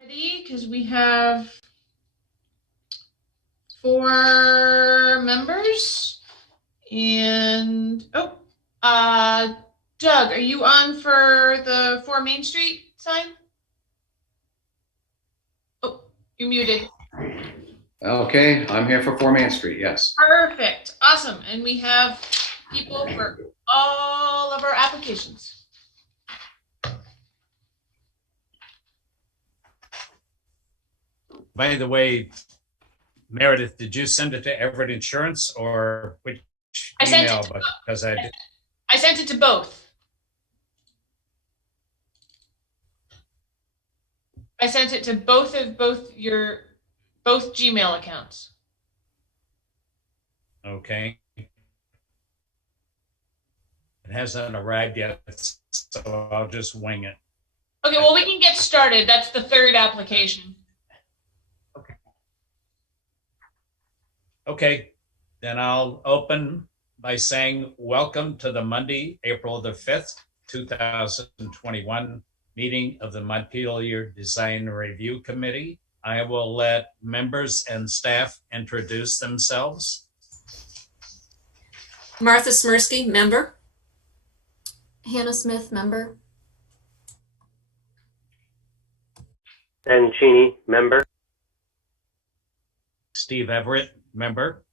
Ready, because we have 4 members. And Doug, are you on for the 4 Main Street sign? Oh, you're muted. Okay, I'm here for 4 Main Street, yes. Perfect. Awesome. And we have people for all of our applications. By the way, Meredith, did you send it to Everett Insurance or which email? Because I sent it to both. I sent it to both Gmail accounts. Okay. It hasn't arrived yet, so I'll just wing it. Okay, well, we can get started. That's the 3rd application. Okay, then I'll open by saying welcome to the Monday, April the 5th, 2021 meeting of the Montpelier Design Review Committee. I will let members and staff introduce themselves. Martha Smirsky, member. Hannah Smith, member. Ben Cheney, member. Steve Everett, member.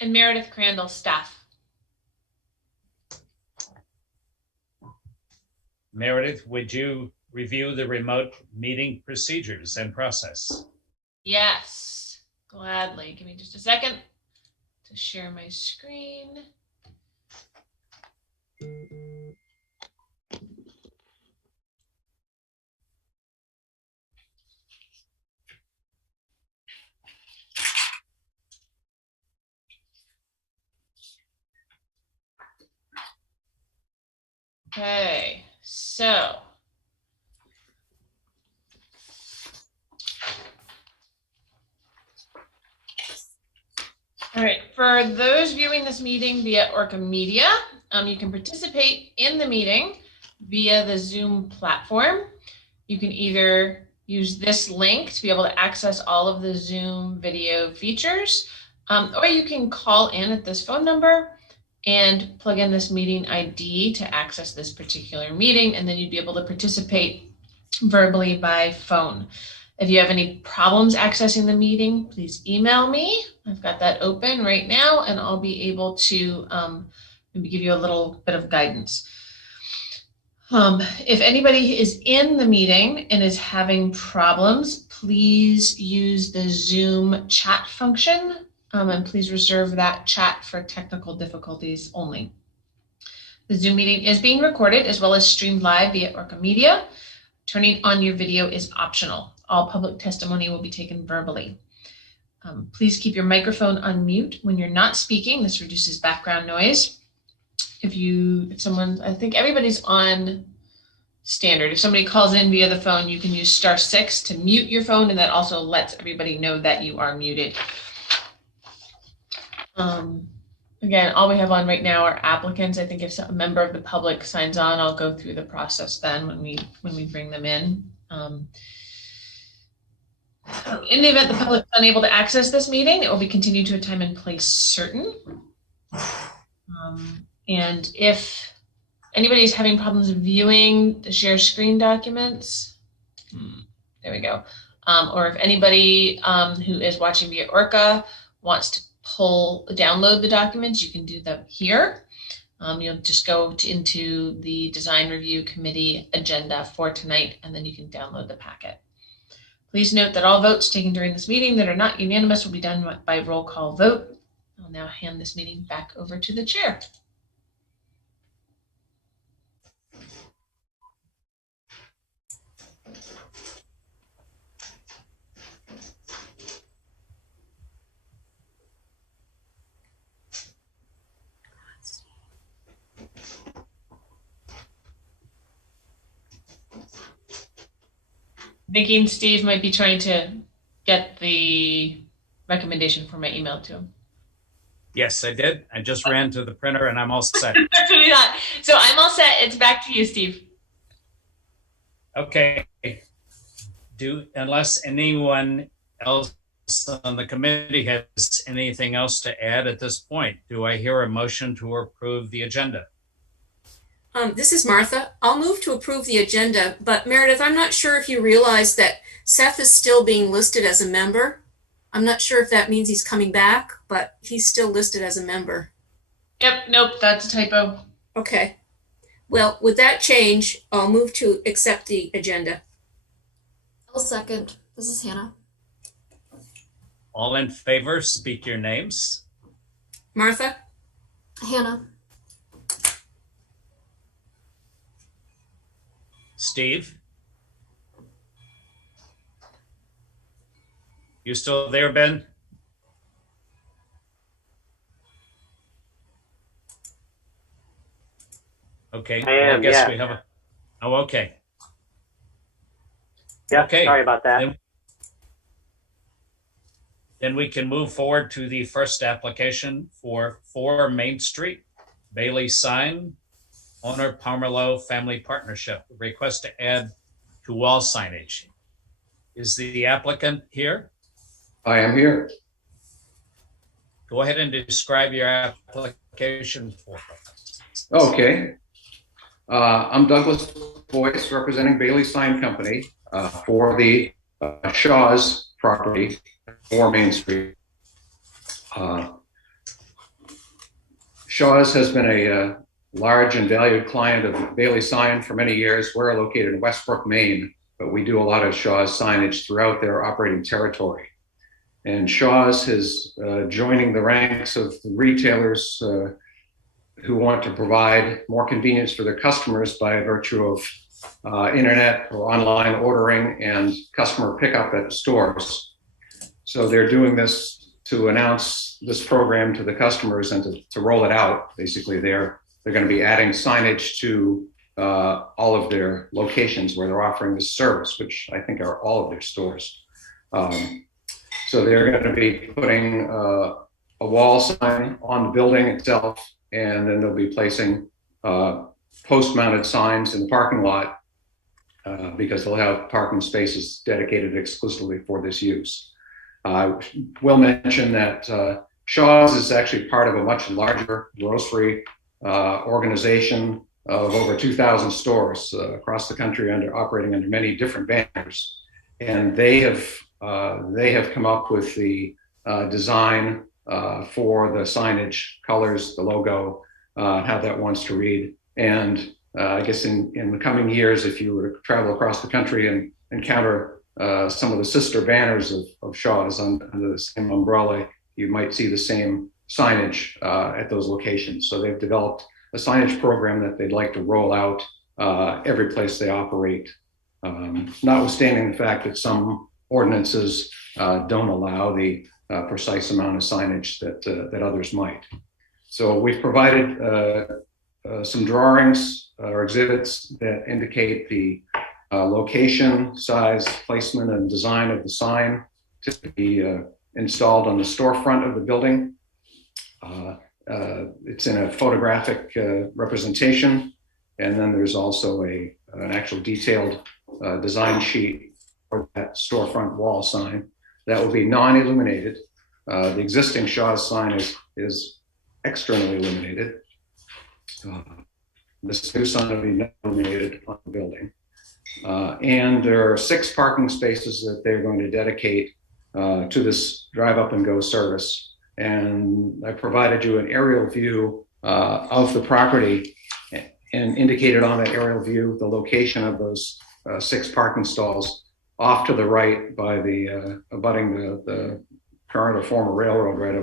And Meredith Crandall, staff. Meredith, would you review the remote meeting procedures and process? Yes, gladly. Give me just a second to share my screen. Okay, so all right, for those viewing this meeting via ORCA Media, you can participate in the meeting via the Zoom platform. You can either use this link to be able to access all of the Zoom video features, or you can call in at this phone number and plug in this meeting ID to access this particular meeting, and then you'd be able to participate verbally by phone. If you have any problems accessing the meeting, please email me. I've got that open right now, and I'll be able to maybe give you a little bit of guidance. If anybody is in the meeting and is having problems, please use the Zoom chat function, and please reserve that chat for technical difficulties only. The Zoom meeting is being recorded as well as streamed live via ORCA Media. Turning on your video is optional. All public testimony will be taken verbally. Please keep your microphone on mute when you're not speaking. This reduces background noise. I think everybody's on standard. If somebody calls in via the phone, you can use *6 to mute your phone, and that also lets everybody know that you are muted. Again, all we have on right now are applicants. I think if a member of the public signs on, I'll go through the process then when we bring them in. In the event the public is unable to access this meeting, it will be continued to a time and place certain. And if anybody is having problems viewing the share screen documents, there we go. Or if anybody who is watching via ORCA wants to download the documents, you can do them here. You'll just go into the Design Review Committee agenda for tonight, and then you can download the packet. Please note that all votes taken during this meeting that are not unanimous will be done by roll call vote. I'll now hand this meeting back over to the chair. Thinking Steve might be trying to get the recommendation for my email to him. Yes, I did. I just ran to the printer and I'm all set. That's what we thought. So I'm all set. It's back to you, Steve. Okay. unless anyone else on the committee has anything else to add at this point, do I hear a motion to approve the agenda? This is Martha. I'll move to approve the agenda, but Meredith, I'm not sure if you realize that Seth is still being listed as a member. I'm not sure if that means he's coming back, but he's still listed as a member. Yep, nope, that's a typo. Okay. Well, with that change, I'll move to accept the agenda. I'll second. This is Hannah. All in favor, speak your names. Martha? Hannah. Steve? You still there, Ben? Okay. I am, guess yeah. we have a. Oh, okay. Yeah, Okay. sorry about that. Then we can move forward to the first application for 4 Main Street, Bailey Sign, owner Palmerlow Family Partnership, request to add to wall signage. Is the applicant here? I am here. Go ahead and describe your application for us. Okay. I'm Douglas Boyce, representing Bailey Sign Company for the Shaw's property, 4 Main Street. Shaw's has been a large and valued client of Bailey Sign for many years. We're located in Westbrook, Maine, but we do a lot of Shaw's signage throughout their operating territory. And Shaw's is joining the ranks of retailers who want to provide more convenience for their customers by virtue of internet or online ordering and customer pickup at stores. So they're doing this to announce this program to the customers and to roll it out. Basically, they're going to be adding signage to all of their locations where they're offering this service, which I think are all of their stores. So they're going to be putting a wall sign on the building itself, and then they'll be placing post-mounted signs in the parking lot because they'll have parking spaces dedicated exclusively for this use. I will mention that Shaw's is actually part of a much larger grocery organization of over 2,000 stores across the country, operating under many different banners, and they have come up with the design for the signage, colors, the logo, how that wants to read. And I guess in the coming years, if you were to travel across the country and encounter some of the sister banners of Shaw's under the same umbrella, you might see the same signage at those locations. So they've developed a signage program that they'd like to roll out every place they operate, notwithstanding the fact that some ordinances don't allow the precise amount of signage that others might. So we've provided some drawings or exhibits that indicate the location, size, placement, and design of the sign to be installed on the storefront of the building. It's in a photographic representation, and then there's also an actual detailed design sheet for that storefront wall sign that will be non-illuminated. The existing Shaw's sign is externally illuminated. This new sign will be non-illuminated on the building. And there are 6 parking spaces that they're going to dedicate to this drive up and go service. And I provided you an aerial view of the property and indicated on that aerial view the location of those 6 parking stalls off to the right by the abutting the current or former railroad right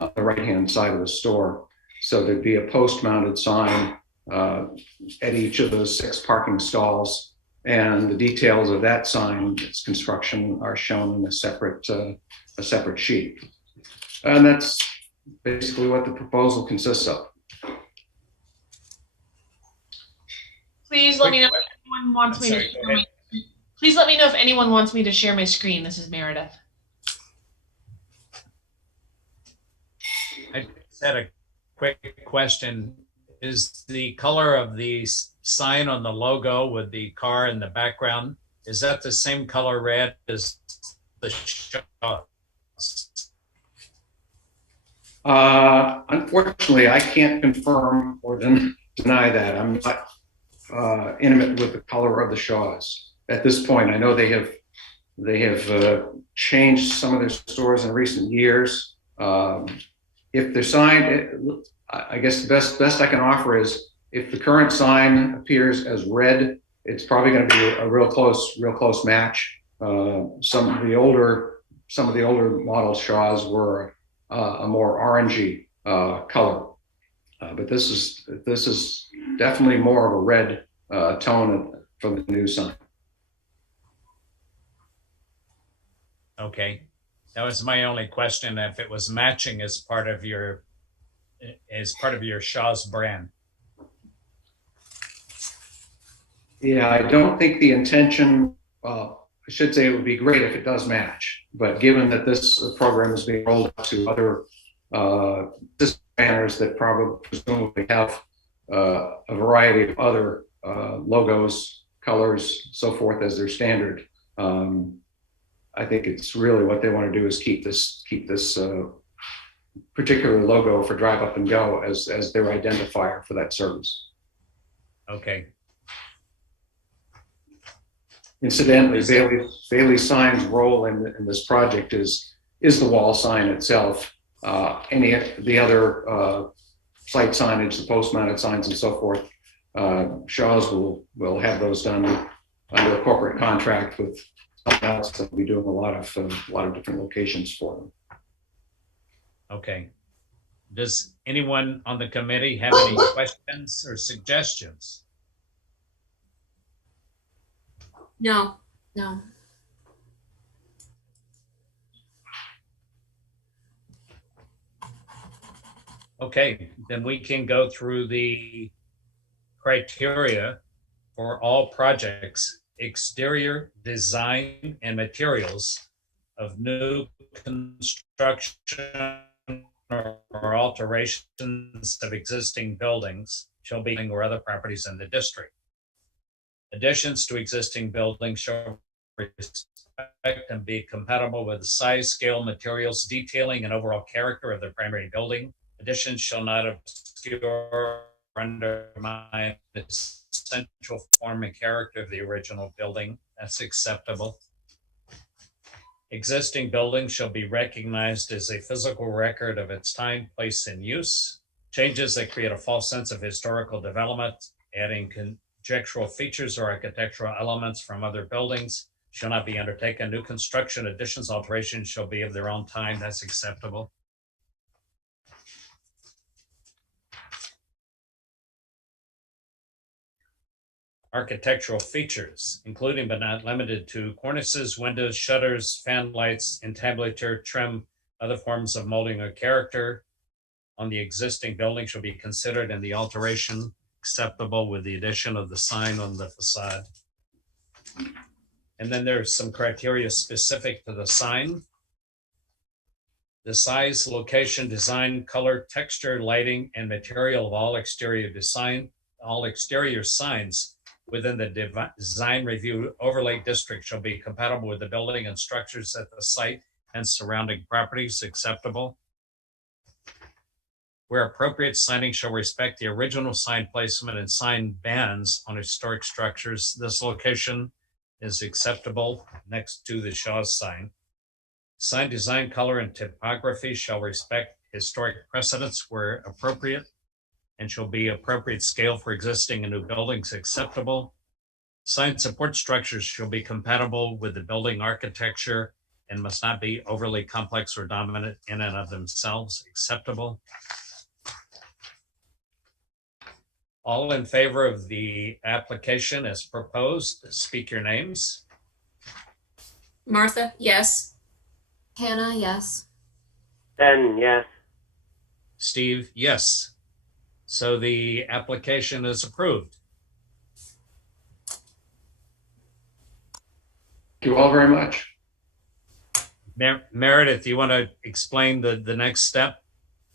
of the right-hand side of the store. So there'd be a post-mounted sign at each of those 6 parking stalls, and the details of that sign, its construction, are shown in a separate sheet. And that's basically what the proposal consists of. Please let me know if anyone wants me to share my. Please let me know if anyone wants me to share my screen. This is Meredith. I just had a quick question. Is the color of the sign on the logo with the car in the background Is that the same color red as the Shaws? Unfortunately, I can't confirm or deny that. I'm not intimate with the color of the Shaws at this point. I know they have changed some of their stores in recent years. If their sign, I guess the best I can offer is if the current sign appears as red, it's probably going to be a real close match. Some of the older model Shaws were a more orangey color, but this is definitely more of a red tone from the new sign. Okay, that was my only question. If it was matching as part of your Shaw's brand. Yeah, I don't think the intention. I should say it would be great if it does match, but given that this program is being rolled out to other banners that presumably have a variety of other logos, colors, so forth as their standard. I think it's really what they want to do is keep this particular logo for Drive Up and Go as their identifier for that service. Okay. Incidentally, Bailey's sign's role in this project is the wall sign itself. Any of the other site signage, the post-mounted signs, and so forth, Shaw's will have those done under a corporate contract with someone else that will be doing a lot of different locations for them. Okay. Does anyone on the committee have any questions or suggestions? No. No. Okay, then we can go through the criteria for all projects, exterior design and materials of new construction or alterations of existing buildings shall be or other properties in the district. Additions to existing buildings shall respect and be compatible with the size, scale, materials, detailing, and overall character of the primary building. Additions shall not obscure or undermine the essential form and character of the original building. That's acceptable. Existing buildings shall be recognized as a physical record of its time, place, and use. Changes that create a false sense of historical development, adding conjectural features or architectural elements from other buildings shall not be undertaken. New construction, additions, alterations shall be of their own time. That's acceptable. Architectural features, including but not limited to cornices, windows, shutters, fan lights, entablature, trim, other forms of molding or character on the existing building shall be considered in the alteration acceptable with the addition of the sign on the facade. And then there's some criteria specific to the sign. The size, location, design, color, texture, lighting, and material of all exterior signs within the design review overlay district shall be compatible with the building and structures at the site and surrounding properties. Acceptable. Where appropriate, signing shall respect the original sign placement and sign bands on historic structures. This location is acceptable next to the Shaw's sign. Sign design, color, and typography shall respect historic precedents where appropriate and shall be appropriate scale for existing and new buildings. Acceptable. Sign support structures shall be compatible with the building architecture and must not be overly complex or dominant in and of themselves. Acceptable. All in favor of the application as proposed, speak your names. Martha, yes. Hannah, yes. Ben, yes. Steve, yes. So the application is approved. Thank you all very much. Meredith, you want to explain the next step?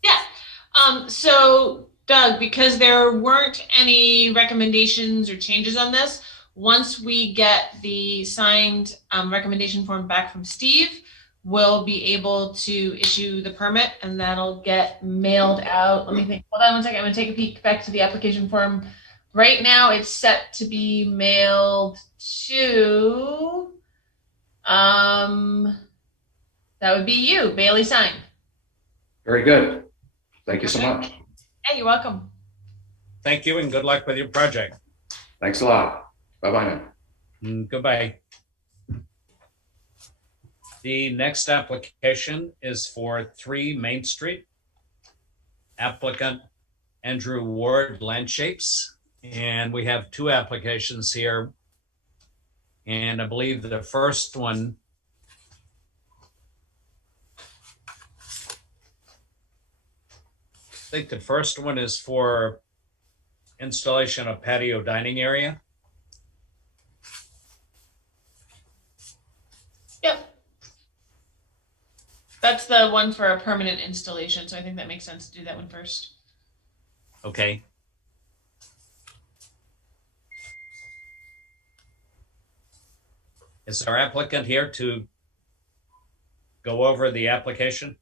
Yeah. So Doug, because there weren't any recommendations or changes on this, Once we get the signed recommendation form back from Steve, we'll be able to issue the permit, and that'll get mailed out. Let me think. Hold on one second. I'm going to take a peek back to the application form. Right now, it's set to be mailed to, that would be you, Bailey Sign. Very good. Thank you so much. Yeah, you're welcome. Thank you and good luck with your project. Thanks a lot. Bye-bye now. Goodbye. The next application is for 3 Main Street. Applicant Andrew Ward Landshapes. And we have 2 applications here. And I believe the first one is for installation of patio dining area. Yep. That's the one for a permanent installation, so I think that makes sense to do that one first. Okay. Is our applicant here to go over the application?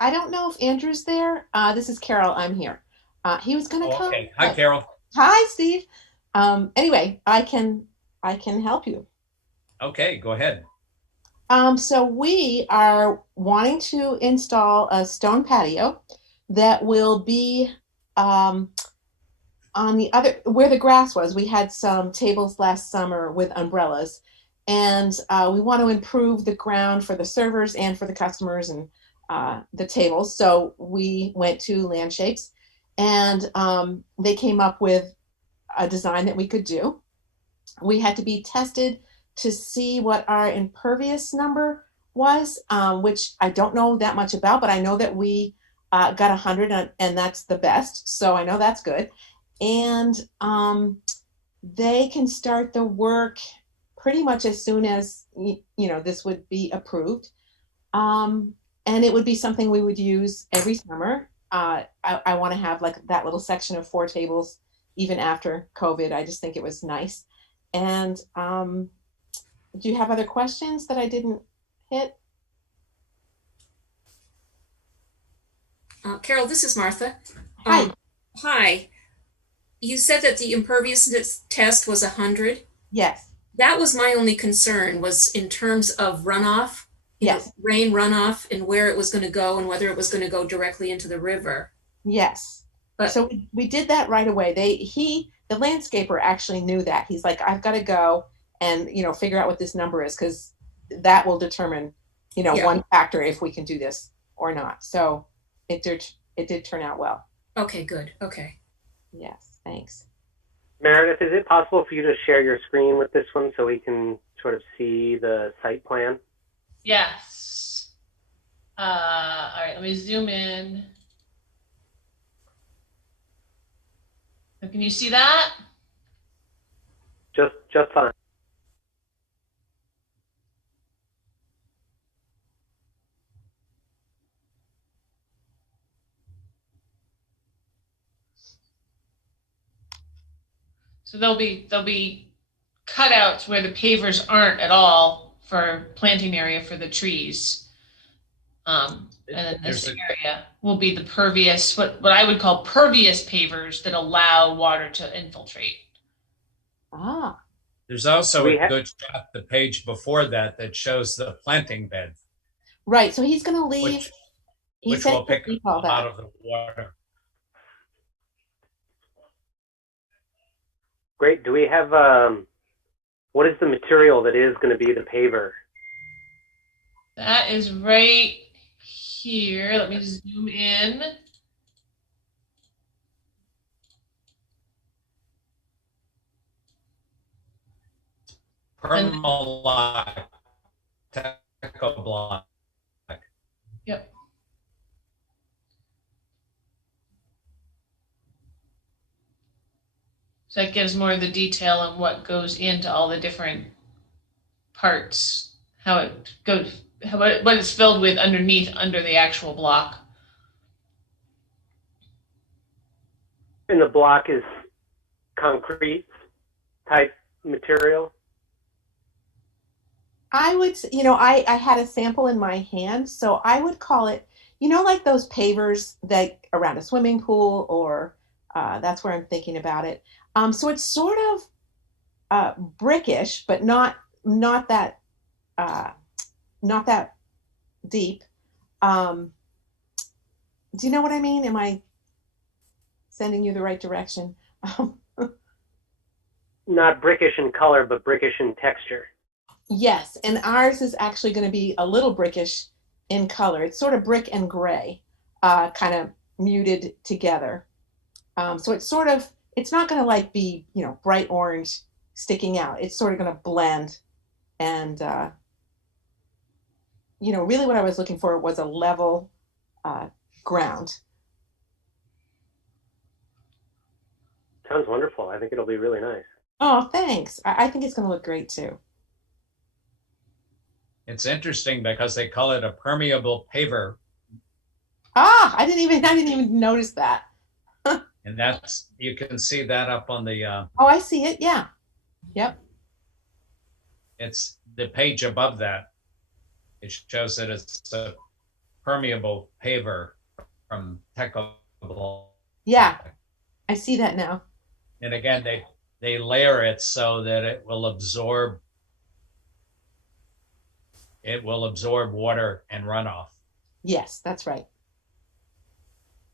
I don't know if Andrew's there. This is Carol. I'm here. He was going to come. Okay. Hi, Carol. Hi, Steve. Anyway, I can help you. Okay, go ahead. So we are wanting to install a stone patio that will be on the other, where the grass was. We had some tables last summer with umbrellas, and we want to improve the ground for the servers and for the customers and the tables. So we went to Landshapes, and they came up with a design that we could do. We had to be tested to see what our impervious number was, which I don't know that much about, but I know that we got 100, and that's the best. So I know that's good. And they can start the work pretty much as soon as, this would be approved. And it would be something we would use every summer. I want to have like that little section of 4 tables, even after COVID. I just think it was nice. And do you have other questions that I didn't hit? Carol, this is Martha. Hi. Hi. You said that the imperviousness test was 100. Yes. That was my only concern, was in terms of runoff. Yes. Rain runoff and where it was going to go and whether it was going to go directly into the river. Yes. But so we did that right away. The landscaper actually knew that. He's like, I've got to go and, figure out what this number is, because that will determine, one factor if we can do this or not. So it did turn out well. Okay, good. Okay. Yes, thanks. Meredith, is it possible for you to share your screen with this one so we can sort of see the site plan? Yes. All right, let me zoom in. So can you see that? Just fine. So there'll be cutouts where the pavers aren't at all for planting area for the trees. And then this area will be the pervious, what I would call pervious pavers that allow water to infiltrate. Ah. There's also a good shot, the page before that shows the planting bed. Right. So he's going to leave. Which will pick up out of the water. Great. Do we have, what is the material that is going to be the paver? That is right here. Let me zoom in. Permalock, Teco block. Yep. So that gives more of the detail on what goes into all the different parts, how it goes, what it's filled with underneath, under the actual block. And the block is concrete type material? I would, I had a sample in my hand, so I would call it, like those pavers that around a swimming pool, or that's where I'm thinking about it. So it's sort of brickish, but not that uh, not that deep. Um, do you know what I mean? Am I sending you the right direction? Not brickish in color, but brickish in texture. Yes, and ours is actually going to be a little brickish in color. It's sort of brick and gray, kind of muted together. So it's not going to like be, bright orange sticking out. It's sort of going to blend. And, really what I was looking for was a level ground. Sounds wonderful. I think it'll be really nice. Oh, thanks. I think it's going to look great too. It's interesting because they call it a permeable paver. I didn't even notice that. And you can see that up on the, Oh, I see it. Yeah. Yep. It's the page above that. It shows that it's a permeable paver from Techable. Yeah, I see that now. And again, they layer it so that it will absorb water and runoff. Yes, that's right.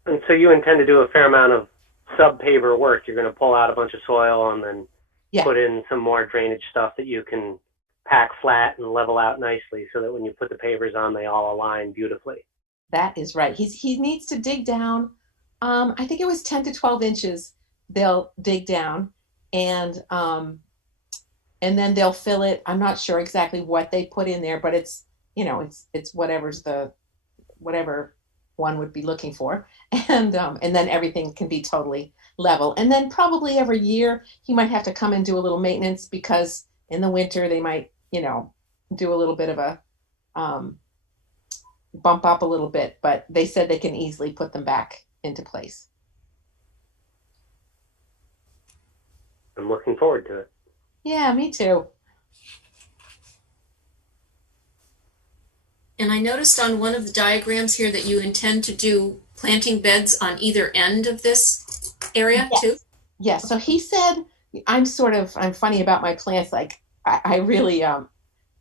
And so you intend to do a fair amount of sub-paver work. You're going to pull out a bunch of soil and then put in some more drainage stuff that you can pack flat and level out nicely so that when you put the pavers on, they all align beautifully. That is right. He needs to dig down. I think it was 10 to 12 inches they'll dig down, and then they'll fill it. I'm not sure exactly what they put in there, but it's whatever one would be looking for. And then everything can be totally level. And then probably every year he might have to come and do a little maintenance, because in the winter they might, do a little bit of a bump up a little bit, but they said they can easily put them back into place. I'm looking forward to it. Yeah, me too. And I noticed on one of the diagrams here that you intend to do planting beds on either end of this area too? Yes. So he said, I'm funny about my plants. Like I really,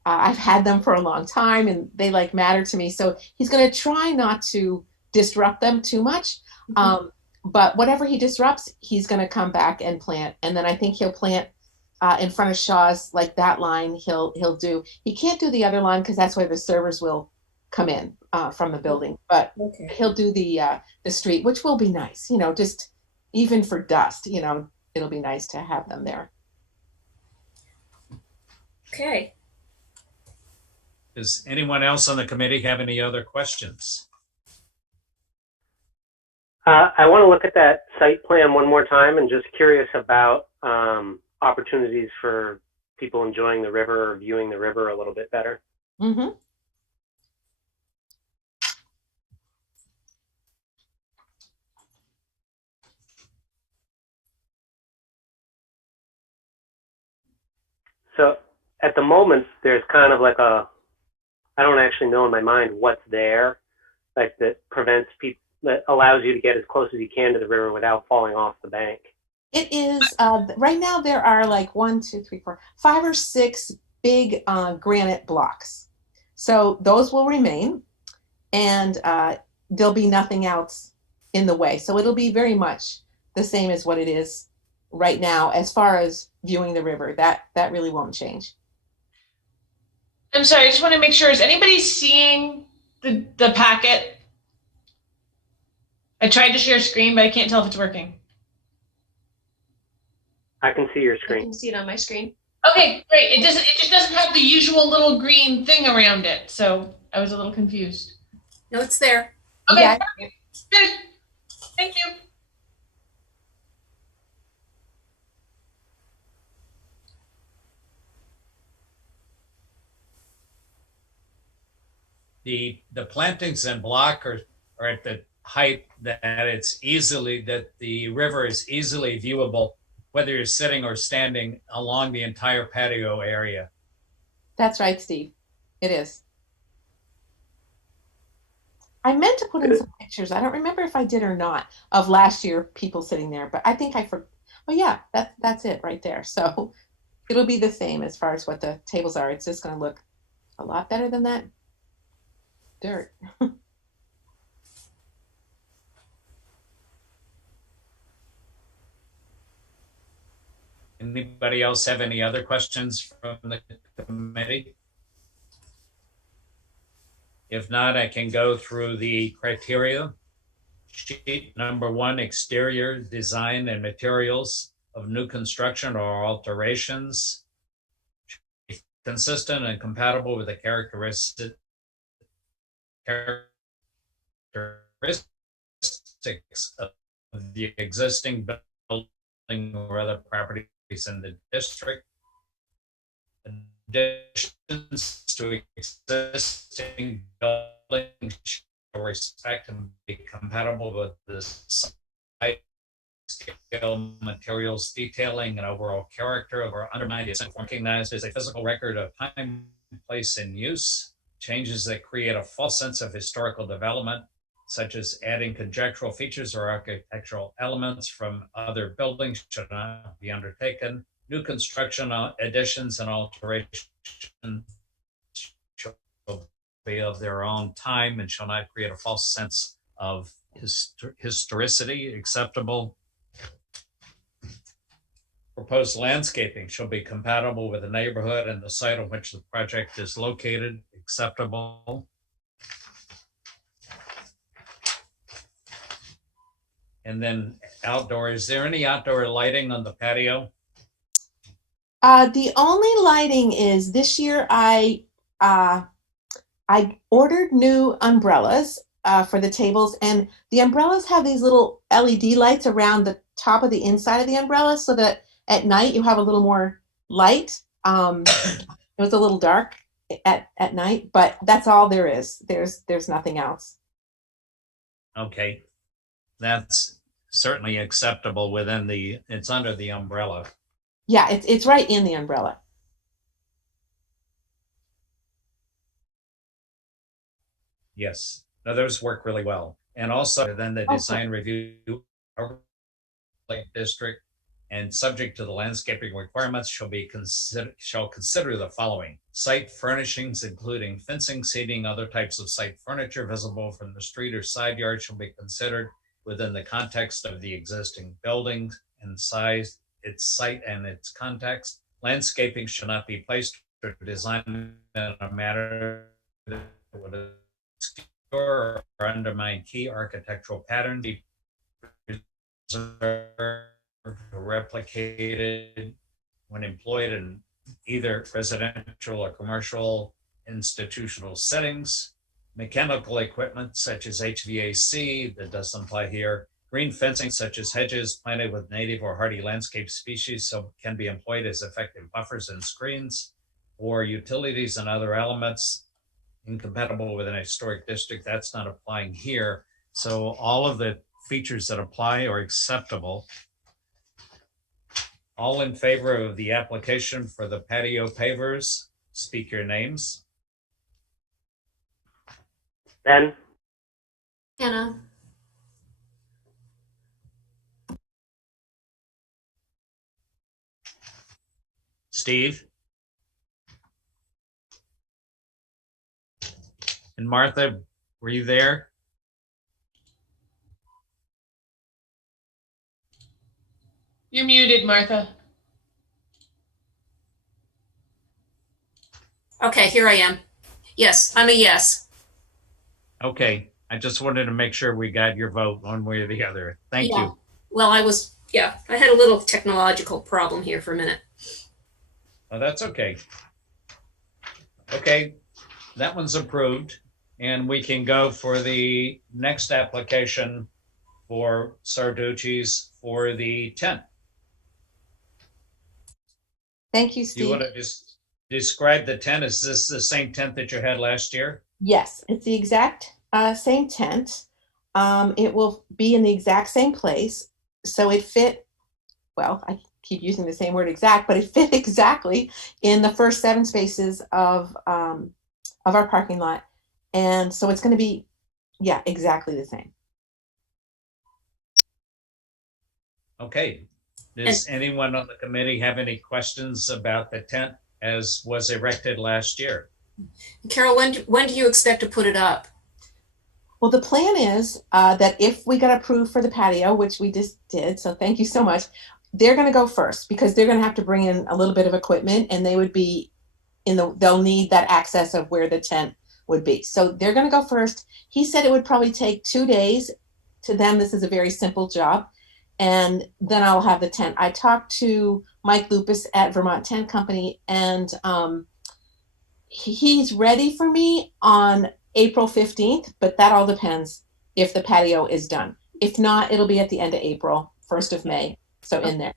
I've had them for a long time and they matter to me. So he's going to try not to disrupt them too much. Mm-hmm. But whatever he disrupts, he's going to come back and plant. And then I think he'll plant in front of Shaw's, like that line he'll do. He can't do the other line because that's where the servers will come in from the building. But he'll do the street, which will be nice, just even for dust, it'll be nice to have them there. Okay. Does anyone else on the committee have any other questions? I want to look at that site plan one more time, and just curious about opportunities for people enjoying the river or viewing the river a little bit better. Mm-hmm. So at the moment, there's kind of like I don't actually know in my mind what's there, like that prevents people, that allows you to get as close as you can to the river without falling off the bank. It is, right now there are 5 or 6 big granite blocks. So those will remain, and there'll be nothing else in the way. So it'll be very much the same as what it is right now as far as viewing the river. That really won't change. I'm sorry, I just want to make sure, is anybody seeing the packet? I tried to share screen, but I can't tell if it's working. I can see your I screen. can see it on my screen. Okay, great. It just doesn't have the usual little green thing around it, so I was a little confused. No, it's there. Okay, Yeah. good. Thank you. The plantings and block are at the height that the river is easily viewable whether you're sitting or standing along the entire patio area. That's right, Steve. It is. I meant to put in some pictures. I don't remember if I did or not of last year people sitting there, but I think I forgot. Oh yeah, that's it right there. So it'll be the same as far as what the tables are. It's just going to look a lot better than that dirt. Anybody else have any other questions from the committee? If not, I can go through the criteria. Sheet number 1, exterior design and materials of new construction or alterations consistent and compatible with the characteristics of the existing building or other properties in the district. Additions to existing buildings shall respect and be compatible with the site scale, materials, detailing, and overall character of our undermined is recognized as a physical record of time, place, and use. Changes that create a false sense of historical development, such as adding conjectural features or architectural elements from other buildings, should not be undertaken. New construction, additions, and alterations shall be of their own time and shall not create a false sense of historicity. Acceptable. Proposed landscaping shall be compatible with the neighborhood and the site on which the project is located. Acceptable. And then outdoor, is there any outdoor lighting on the patio? The only lighting is this year I ordered new umbrellas for the tables, and the umbrellas have these little LED lights around the top of the inside of the umbrella so that at night you have a little more light. It was a little dark at night, but that's all there is. There's nothing else. Okay, that's certainly acceptable within it's under the umbrella. Yeah, it's right in the umbrella. Yes, no, those work really well. And also then the design review district and subject to the landscaping requirements shall consider the following: site furnishings, including fencing, seating, other types of site furniture visible from the street or side yard shall be considered within the context of the existing building and size, its site and its context. Landscaping should not be placed or designed in a manner that would obscure or undermine key architectural pattern, be preserved or replicated when employed in either residential or commercial institutional settings. Mechanical equipment such as HVAC, that doesn't apply here. Green fencing such as hedges planted with native or hardy landscape species so can be employed as effective buffers and screens, or utilities and other elements incompatible with an historic district. That's not applying here. So all of the features that apply are acceptable. All in favor of the application for the patio pavers, speak your names. Ben? Hannah. Steve? And Martha, were you there? You're muted, Martha. Okay, here I am. Yes, I'm a yes. Okay, I just wanted to make sure we got your vote one way or the other. Thank you. Well, I had a little technological problem here for a minute. Oh, that's okay. Okay, that one's approved. And we can go for the next application for Sarducci's for the tent. Thank you, Do Steve. you want to just describe the tent? Is this the same tent that you had last year? Yes, it's the exact same tent. It will be in the exact same place. So it fit, well, I keep using the same word exact, but it fit exactly in the first 7 spaces of our parking lot. And so it's going to be, yeah, exactly the same. Okay. Does anyone on the committee have any questions about the tent as was erected last year? Carol, when do you expect to put it up? Well, the plan is that if we got approved for the patio, which we just did, so thank you so much, they're going to go first because they're going to have to bring in a little bit of equipment, and they would be they'll need that access of where the tent would be. So they're going to go first. He said it would probably take 2 days. To them, this is a very simple job. And then I'll have the tent. I talked to Mike Lupus at Vermont Tent Company, and he's ready for me on April 15th, but that all depends if the patio is done. If not, it'll be at the end of April, 1st of May. So in there.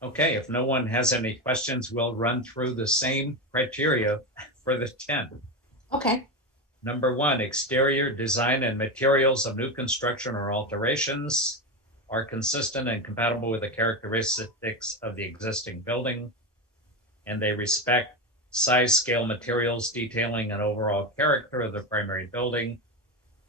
Okay, if no one has any questions, we'll run through the same criteria for the tent. Okay. Number 1, exterior design and materials of new construction or alterations are consistent and compatible with the characteristics of the existing building, and they respect size, scale, materials, detailing, and overall character of the primary building.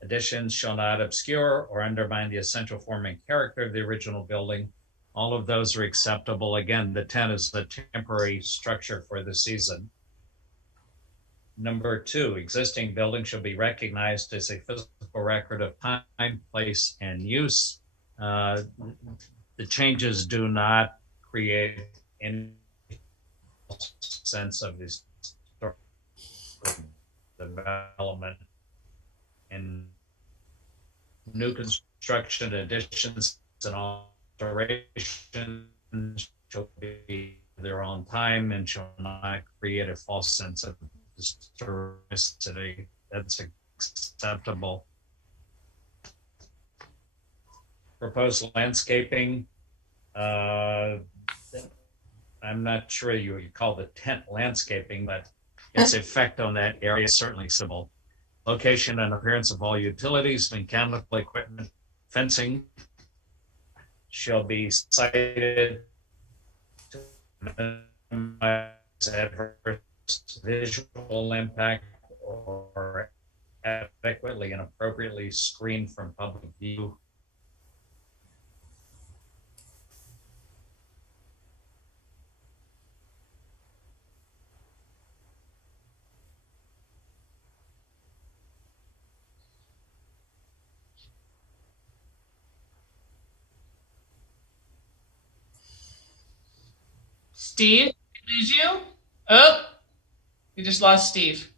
Additions shall not obscure or undermine the essential form and character of the original building. All of those are acceptable. Again, the tent is a temporary structure for the season. Number 2, existing building shall be recognized as a physical record of time, place, and use. The changes do not create any sense of this development. And new construction, additions, and alterations shall be their own time and shall not create a false sense of historicity. That's acceptable. Proposed landscaping. I'm not sure you call the tent landscaping, but its effect on that area is certainly acceptable. Location and appearance of all utilities, mechanical equipment, fencing shall be cited to minimize adverse visual impact or adequately and appropriately screened from public view. Steve, did we lose you? Oh, we just lost Steve.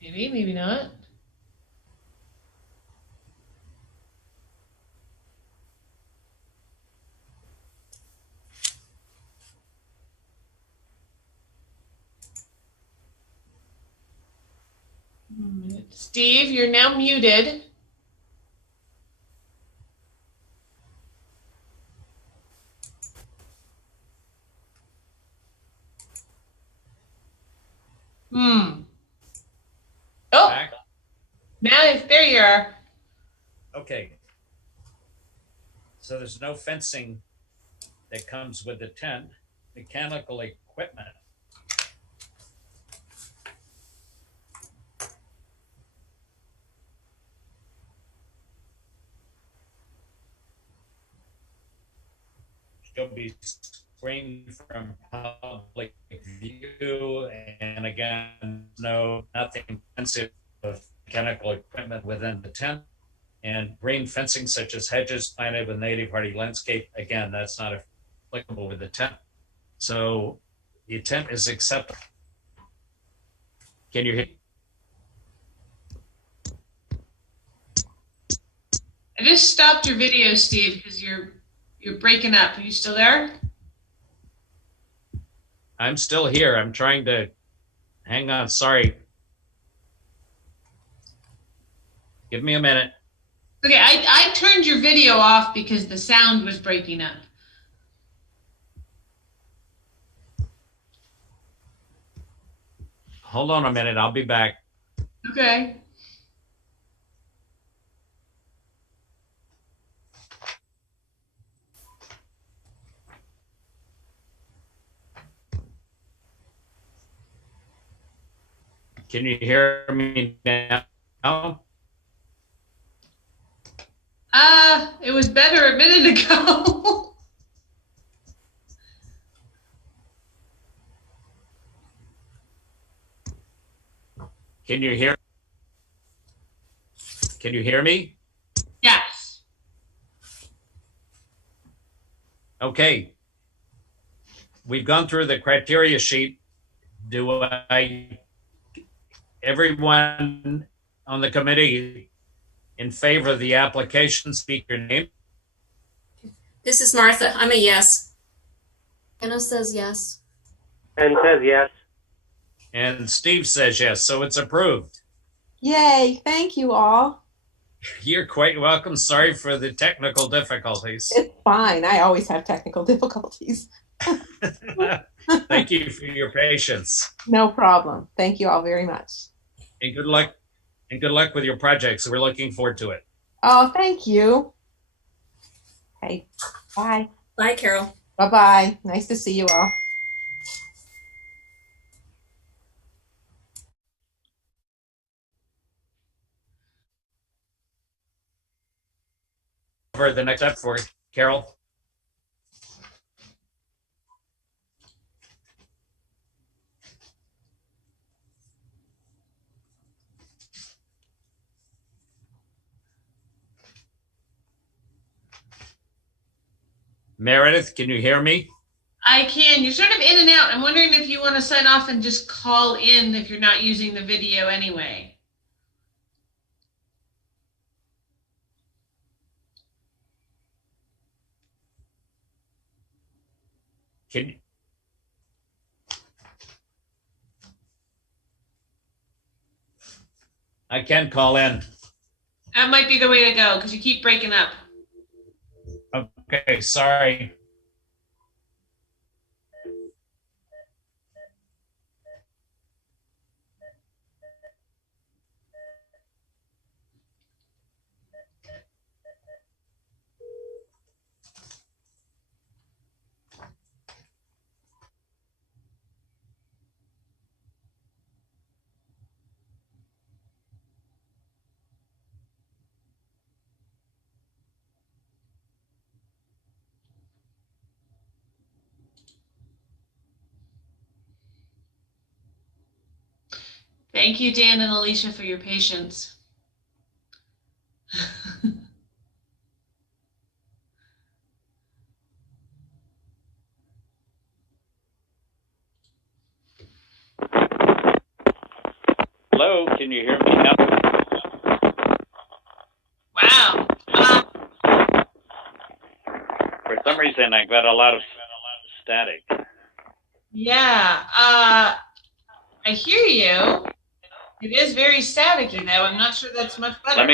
Maybe, maybe not. Steve, you're now muted. Oh, Back. now there you are. Okay. So there's no fencing that comes with the tent. Mechanical equipment. Shall be screened from public view, and again, nothing offensive of mechanical equipment within the tent. And green fencing such as hedges planted with native hardy landscape, again, that's not applicable with the tent. So the tent is acceptable. Can you hear? I just stopped your video, Steve, because you're breaking up. Are you still there? I'm still here. I'm trying to hang on. Sorry. Give me a minute. Okay, I turned your video off because the sound was breaking up. Hold on a minute. I'll be back. Okay. Can you hear me now? It was better a minute ago. Can you hear? Can you hear me? Yes. Okay. We've gone through the criteria sheet. Everyone on the committee in favor of the application, speak your name. This is Martha. I'm a yes. Anna says yes. And says yes. And Steve says yes, so it's approved. Yay, thank you all. You're quite welcome. Sorry for the technical difficulties. It's fine. I always have technical difficulties. Thank you for your patience. No problem. Thank you all very much. And good luck. And good luck with your projects. We're looking forward to it. Oh, thank you. Okay, bye. Bye, Carol. Bye-bye. Nice to see you all. For the next step for Carol. Meredith, can you hear me? I can. You're sort of in and out. I'm wondering if you want to sign off and just call in if you're not using the video anyway. Can you? I can call in. That might be the way to go because you keep breaking up. Okay, sorry. Thank you, Dan and Alicia, for your patience. Hello, can you hear me now? Wow. For some reason, I got a lot of static. Yeah. I hear you. It is very staticky, though. I'm not sure that's much better.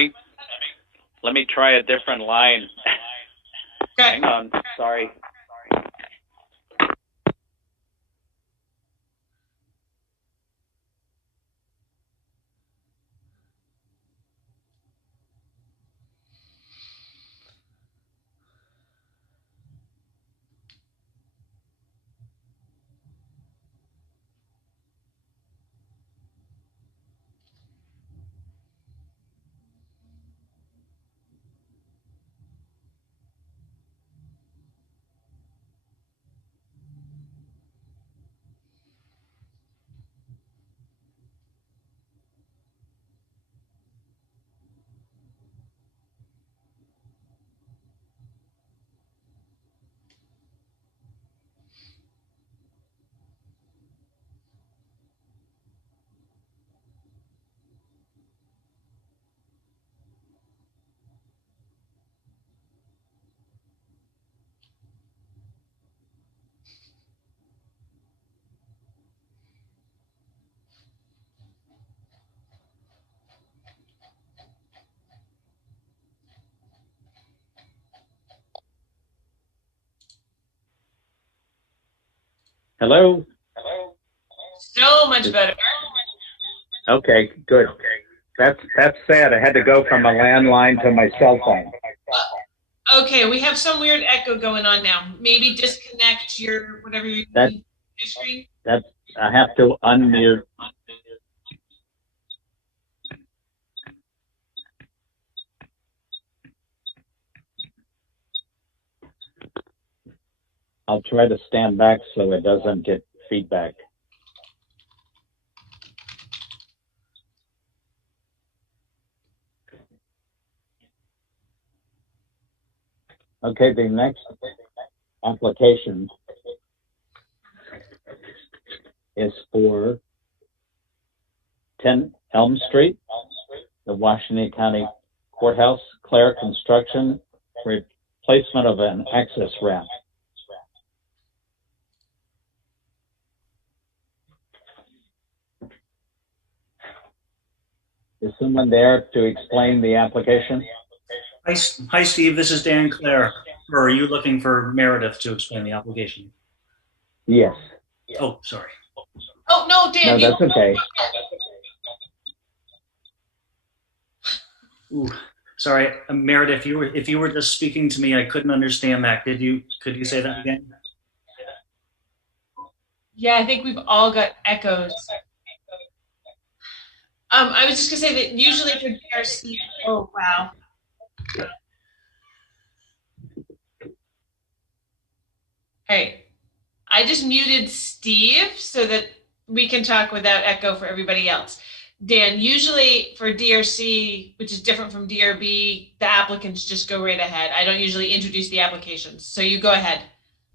Let me try a different line. Okay. Hang on. Sorry. Hello? So much better. Okay, good. That's sad. I had to go from a landline to my cell phone. Okay, we have some weird echo going on now. Maybe disconnect your whatever you're using your screen. I have to unmute. I'll try to stand back so it doesn't get feedback. Okay, the next application is for 10 Elm Street, the Washington County Courthouse, Clare construction, replacement of an access ramp. Is someone there to explain the application? Hi, Steve. This is Dan Clare. Or are you looking for Meredith to explain the application? Yes. Oh, sorry. Oh, no, Dan. No, that's okay. Ooh, sorry, Meredith. If you were just speaking to me, I couldn't understand that. Could you say that again? Yeah, I think we've all got echoes. I was just gonna say that usually for DRC. Oh wow. All right, I just muted Steve so that we can talk without echo for everybody else. Dan, usually for DRC, which is different from DRB, the applicants just go right ahead. I don't usually introduce the applications, so you go ahead.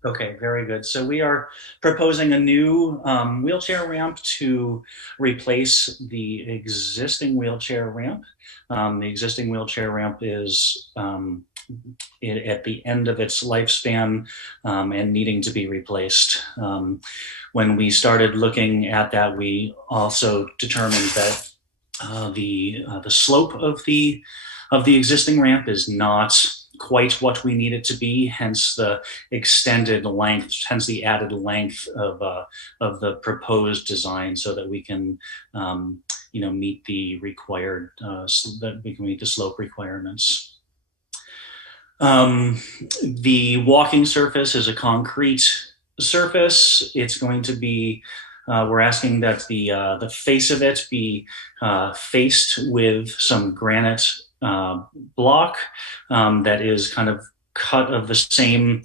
Okay, very good. So we are proposing a new wheelchair ramp to replace the existing wheelchair ramp. The existing wheelchair ramp is at the end of its lifespan and needing to be replaced. When we started looking at that, we also determined that the slope of the existing ramp is not quite what we need it to be, hence the extended length, hence the added length of the proposed design, so that we can meet the required that we can meet the slope requirements. The walking surface is a concrete surface. It's going to be we're asking that the face of it be faced with some granite block that is kind of cut of the same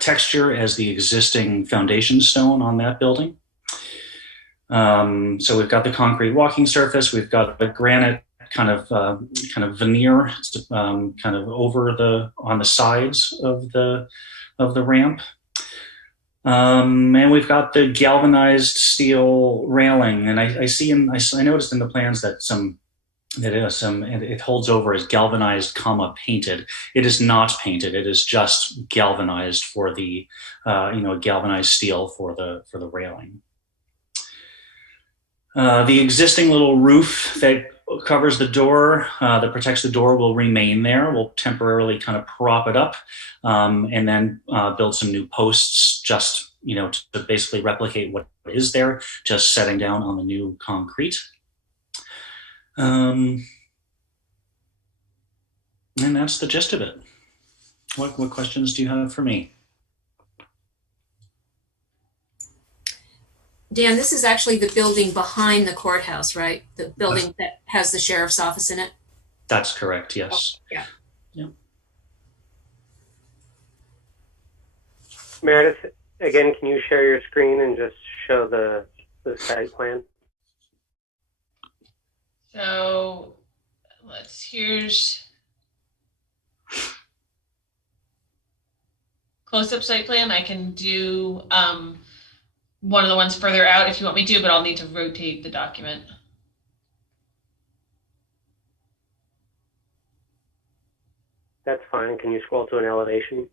texture as the existing foundation stone on that building. So we've got the concrete walking surface. We've got the granite kind of veneer kind of over on the sides of the ramp. And we've got the galvanized steel railing, and I noticed in the plans that it holds over as galvanized, painted. It is not painted. It is just galvanized for the galvanized steel for the railing. The existing little roof that covers the door, that protects the door, will remain there. We'll temporarily kind of prop it up and then build some new posts just, to basically replicate what is there, just setting down on the new concrete. And that's the gist of it. What questions do you have for me? Dan, this is actually the building behind the courthouse, right? The building that has the sheriff's office in it? That's correct, yes. Oh, yeah. Yeah. Meredith, again, can you share your screen and just show the site plan? So here's close-up site plan. I can do one of the ones further out if you want me to, but I'll need to rotate the document. That's fine. Can you scroll to an elevation?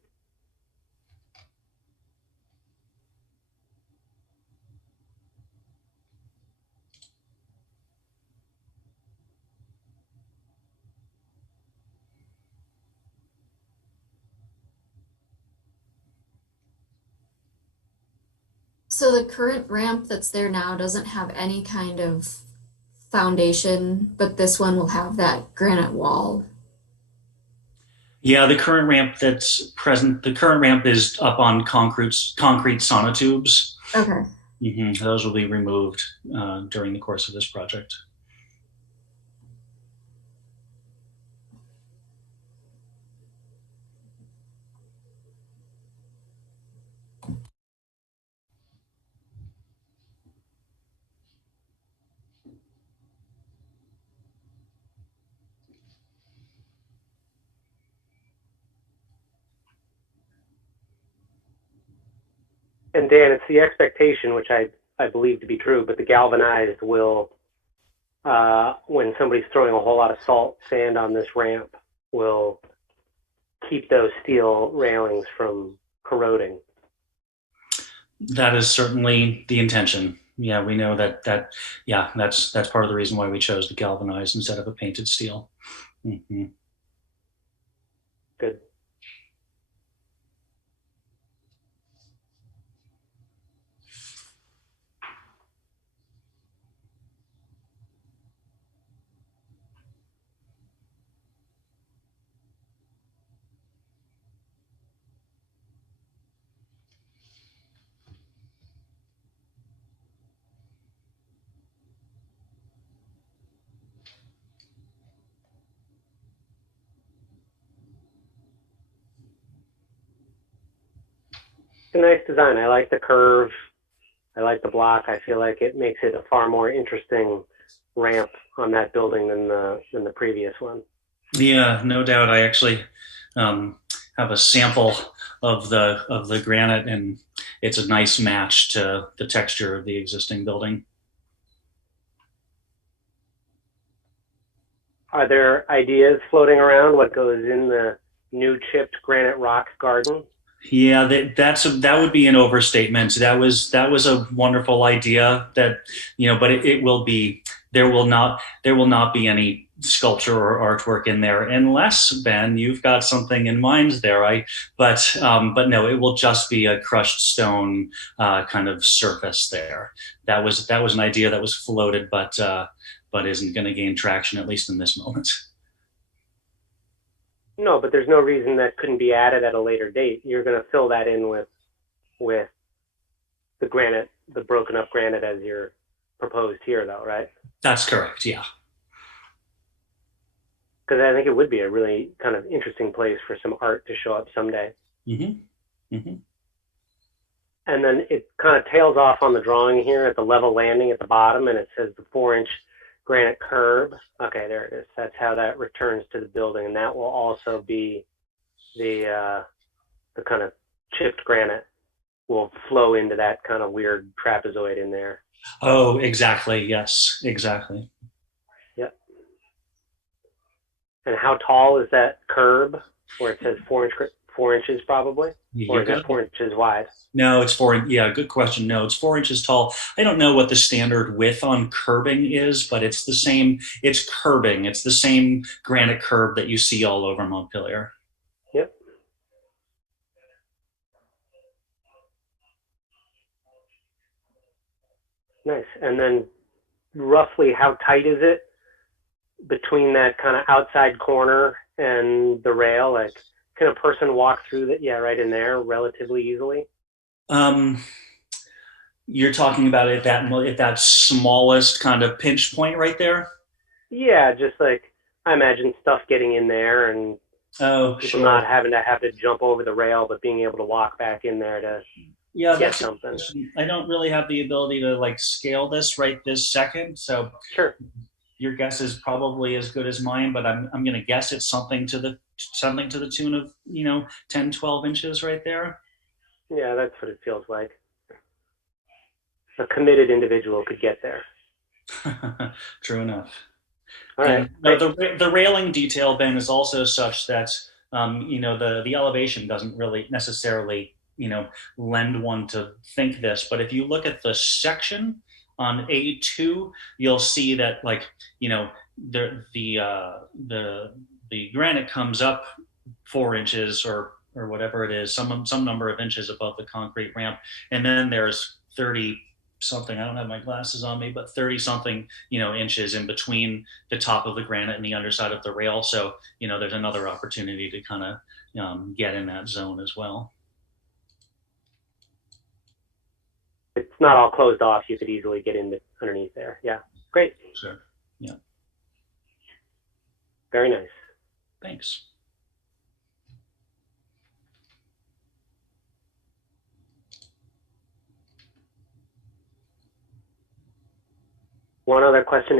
So the current ramp that's there now doesn't have any kind of foundation, but this one will have that granite wall. Yeah, the current ramp that's present, the current ramp is up on concrete sonotubes. Okay. Those will be removed during the course of this project. And Dan, it's the expectation, which I believe to be true, but the galvanized will, when somebody's throwing a whole lot of salt sand on this ramp, will keep those steel railings from corroding. That is certainly the intention. Yeah, we know that that's part of the reason why we chose the galvanized instead of a painted steel. Good. It's a nice design. I like the curve. I like the block. I feel like it makes it a far more interesting ramp on that building than the previous one. Yeah, no doubt. I actually have a sample of the granite, and it's a nice match to the texture of the existing building. Are there ideas floating around what goes in the new chipped granite rock garden? Yeah, that would be an overstatement. That was a wonderful idea. That but it will be there will not be any sculpture or artwork in there unless, Ben, you've got something in mind there. But no, it will just be a crushed stone kind of surface there. That was an idea that was floated, but isn't going to gain traction, at least in this moment. No, but there's no reason that couldn't be added at a later date. You're going to fill that in with the granite, the broken up granite as you're proposed here, though, right? That's correct, yeah. Because I think it would be a really kind of interesting place for some art to show up someday. And then it kind of tails off on the drawing here at the level landing at the bottom, and it says the 4-inch granite curb. Okay, there it is. That's how that returns to the building, and that will also be the kind of chipped granite will flow into that kind of weird trapezoid in there. Oh, exactly. Yes, exactly. Yep. And how tall is that curb where it says 4 inches probably? Or is that 4 inches wide? No, it's 4. Yeah, good question. No, it's 4 inches tall. I don't know what the standard width on curbing is, but it's the same. It's curbing. It's the same granite curb that you see all over Montpelier. Yep. Nice. And then roughly how tight is it between that kind of outside corner and the rail? Like, can a person walk through that? Yeah, right in there relatively easily. You're talking about at that smallest kind of pinch point right there? Yeah, just like I imagine stuff getting in there and people not having to jump over the rail, but being able to walk back in there to get something. I don't really have the ability to like scale this right this second, so sure. Your guess is probably as good as mine, but I'm going to guess it's something to the tune of 10, 12 inches right there. Yeah, that's what it feels like. A committed individual could get there. True enough. All right. The railing detail, Ben, is also such that the elevation doesn't really necessarily lend one to think this, but if you look at the section on A2, you'll see that the granite comes up 4 inches or whatever it is, some number of inches above the concrete ramp, and then there's 30 something, I don't have my glasses on me, but 30 something, inches in between the top of the granite and the underside of the rail. So, there's another opportunity to kind of get in that zone as well. It's not all closed off. You could easily get in underneath there. Yeah, great. Sure. Yeah. Very nice. Thanks. One other question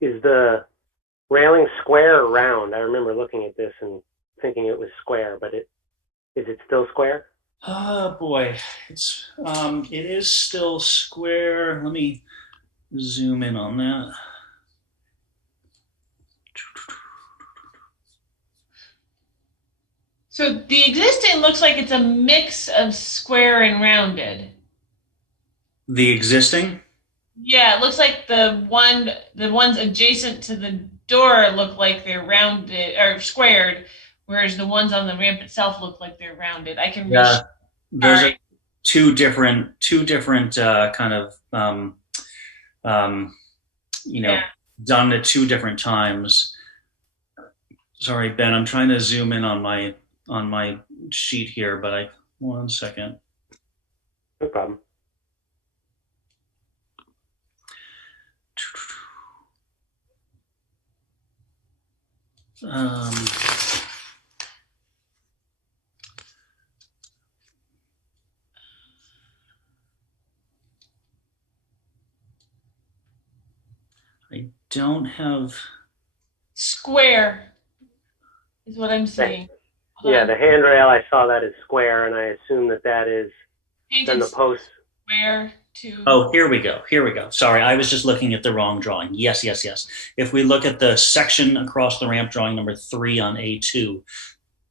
is the railing square or round? I remember looking at this and thinking it was square, but is it still square? Oh boy, it is still square. Let me zoom in on that. So the existing looks like it's a mix of square and rounded. The existing? Yeah, it looks like the ones adjacent to the door look like they're rounded or squared, whereas the ones on the ramp itself look like they're rounded. I can those are two different kind of done at two different times. Sorry, Ben, I'm trying to zoom in on my sheet here, but one second. No problem. I don't have square is what I'm seeing. Yeah, the handrail, I saw that as square, and I assume that is then the post. Square to. Oh, here we go. Sorry, I was just looking at the wrong drawing. Yes. If we look at the section across the ramp, drawing number 3 on A2,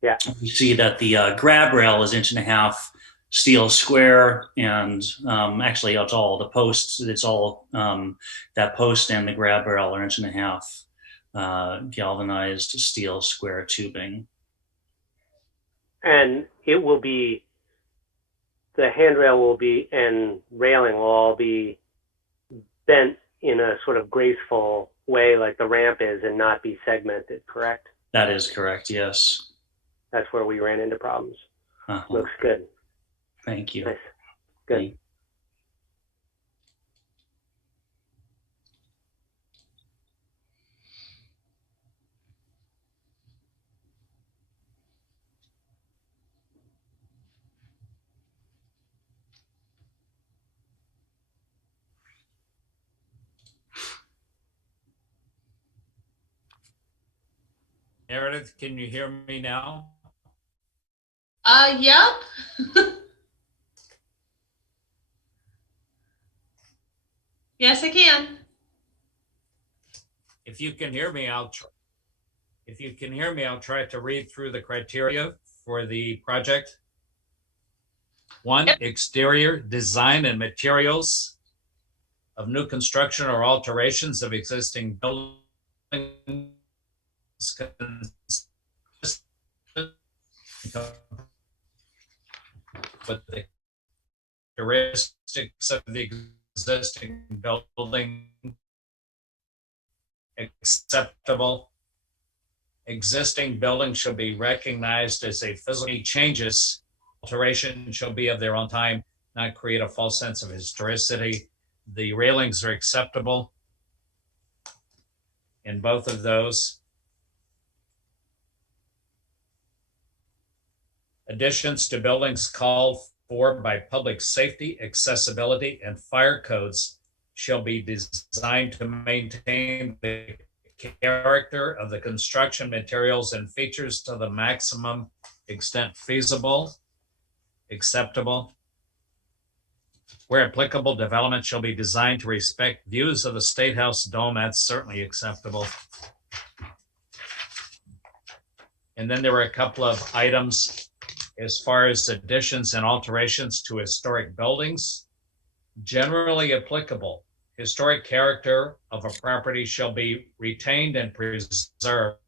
yeah, we see that the grab rail is 1.5 inches steel square, and actually it's all the posts. It's all that post and the grab rail are 1.5 inches galvanized steel square tubing. And it will be, the handrail will be, and railing will all be bent in a sort of graceful way like the ramp is and not be segmented, correct? That is correct, yes. That's where we ran into problems. Uh-huh. Looks good. Thank you. Nice. Good. Meredith, can you hear me now? Yep. Yes, I can. If you can hear me, I'll try to read through the criteria for the project. 1, yep. Exterior design and materials of new construction or alterations of existing buildings with the characteristics of the existing building acceptable. Existing buildings shall be recognized as a physical changes. Alteration shall be of their own time, not create a false sense of historicity. The railings are acceptable in both of those. Additions to buildings called for by public safety, accessibility, and fire codes shall be designed to maintain the character of the construction materials and features to the maximum extent feasible, acceptable. Where applicable, development shall be designed to respect views of the State House dome. That's certainly acceptable. And then there were a couple of items as far as additions and alterations to historic buildings. Generally applicable, historic character of a property shall be retained and preserved.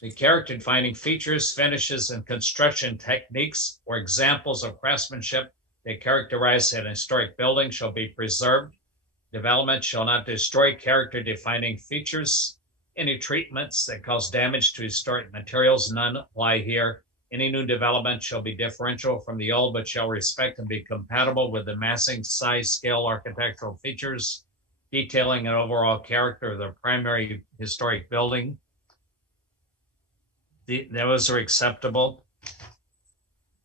The character defining features, finishes, and construction techniques or examples of craftsmanship that characterize an historic building shall be preserved. Development shall not destroy character defining features. Any treatments that cause damage to historic materials, none apply here. Any new development shall be differential from the old, but shall respect and be compatible with the massing, size, scale, architectural features, detailing and overall character of the primary historic building. Those are acceptable.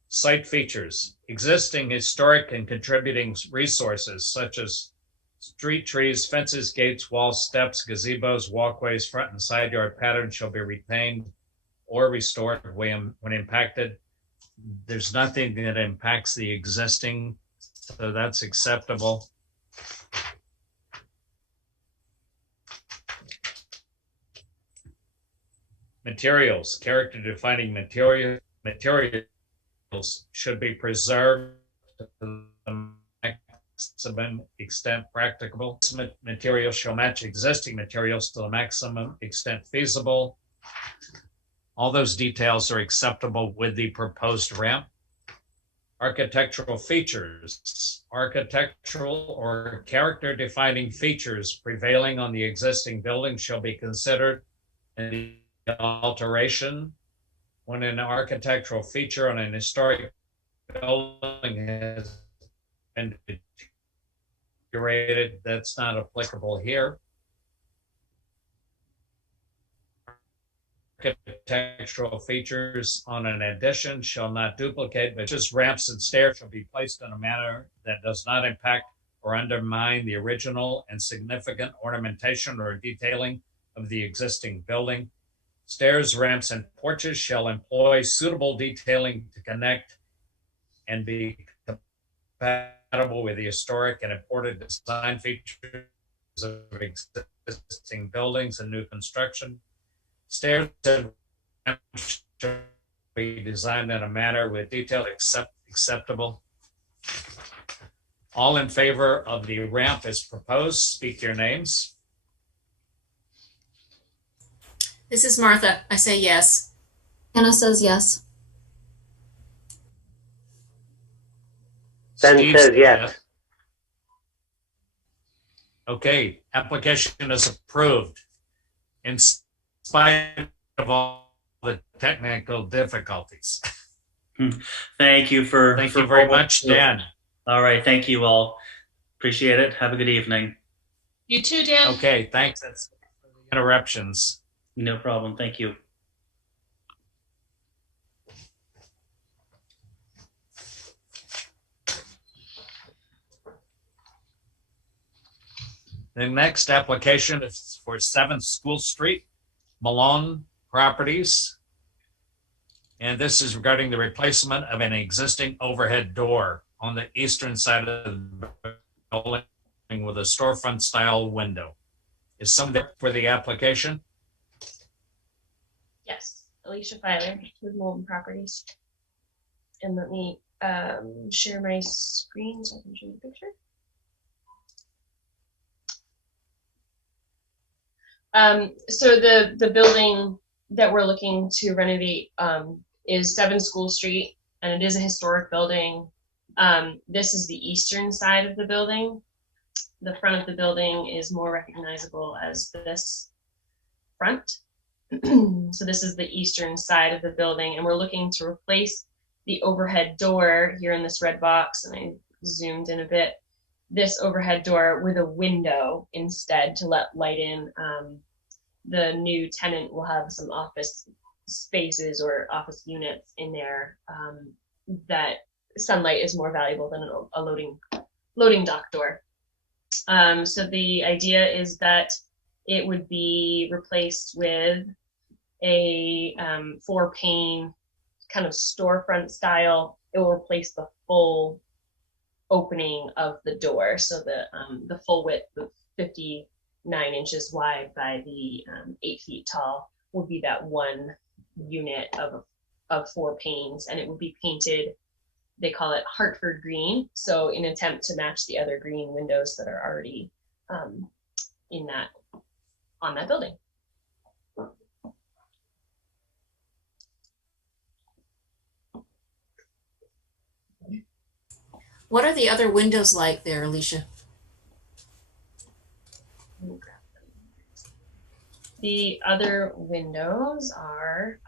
Site features, existing historic and contributing resources such as street trees, fences, gates, walls, steps, gazebos, walkways, front and side yard patterns shall be retained or restored when impacted. There's nothing that impacts the existing, so that's acceptable. Materials, character defining materials should be preserved to the maximum extent practicable. Materials shall match existing materials to the maximum extent feasible. All those details are acceptable with the proposed ramp. Architectural features, architectural or character defining features prevailing on the existing building shall be considered in the alteration. When an architectural feature on an historic building has been deteriorated, that's not applicable here. Architectural features on an addition shall not duplicate, but just ramps and stairs shall be placed in a manner that does not impact or undermine the original and significant ornamentation or detailing of the existing building. Stairs, ramps, and porches shall employ suitable detailing to connect and be compatible with the historic and important design features of existing buildings and new construction. Stairs and ramps shall be designed in a manner with detail acceptable. All in favor of the ramp as proposed, speak your names. This is Martha. I say yes. Anna says yes. Ben Steve says yes. Okay, application is approved in spite of all the technical difficulties. Thank you Thank you very much, Dan. All right. Thank you all. Appreciate it. Have a good evening. You too, Dan. Okay, thanks for the interruptions. No problem. Thank you. The next application is for 7th School Street, Malone Properties. And this is regarding the replacement of an existing overhead door on the eastern side of the building with a storefront style window. Is someone there for the application? Yes, Alicia Filer with Molten Properties. And let me share my screen so I can show you the picture. So the building that we're looking to renovate is 7 School Street, and it is a historic building. This is the eastern side of the building. The front of the building is more recognizable as this front. So this is the eastern side of the building, and we're looking to replace the overhead door here in this red box, and I zoomed in a bit, this overhead door with a window instead to let light in. The new tenant will have some office spaces or office units in there that sunlight is more valuable than a loading dock door. So the idea is that it would be replaced with a 4-pane kind of storefront style. It will replace the full opening of the door. So the full width of 59 inches wide by the 8 feet tall will be that one unit of 4 panes, and it will be painted, they call it Hartford green. So in an attempt to match the other green windows that are already on that building. What are the other windows like there, Alicia? The other windows are